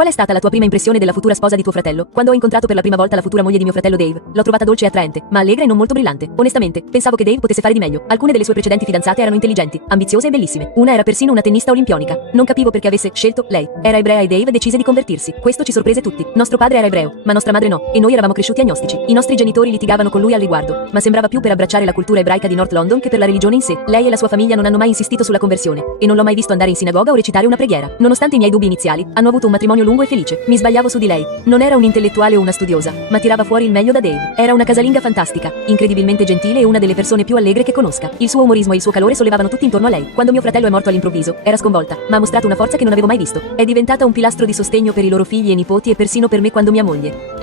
Qual è stata la tua prima impressione della futura sposa di tuo fratello? Quando ho incontrato per la prima volta la futura moglie di mio fratello Dave, l'ho trovata dolce e attraente, ma allegra e non molto brillante. Onestamente, pensavo che Dave potesse fare di meglio. Alcune delle sue precedenti fidanzate erano intelligenti, ambiziose e bellissime. Una era persino una tennista olimpionica. Non capivo perché avesse scelto lei. Era ebrea e Dave decise di convertirsi. Questo ci sorprese tutti. Nostro padre era ebreo, ma nostra madre no, e noi eravamo cresciuti agnostici. I nostri genitori litigavano con lui al riguardo, ma sembrava più per abbracciare la cultura ebraica di North London che per la religione in sé. Lei e la sua famiglia non hanno mai insistito sulla conversione, e non l'ho mai visto andare in sinagoga o recitare una preghiera. Nonostante i miei dubbi iniziali, hanno avuto un matrimonio lungo e felice. Mi sbagliavo su di lei. Non era un'intellettuale o una studiosa, ma tirava fuori il meglio da Dave. Era una casalinga fantastica, incredibilmente gentile e una delle persone più allegre che conosca. Il suo umorismo e il suo calore sollevavano tutti intorno a lei. Quando mio fratello è morto all'improvviso, era sconvolta, ma ha mostrato una forza che non avevo mai visto. È diventata un pilastro di sostegno per i loro figli e nipoti e persino per me quando mia moglie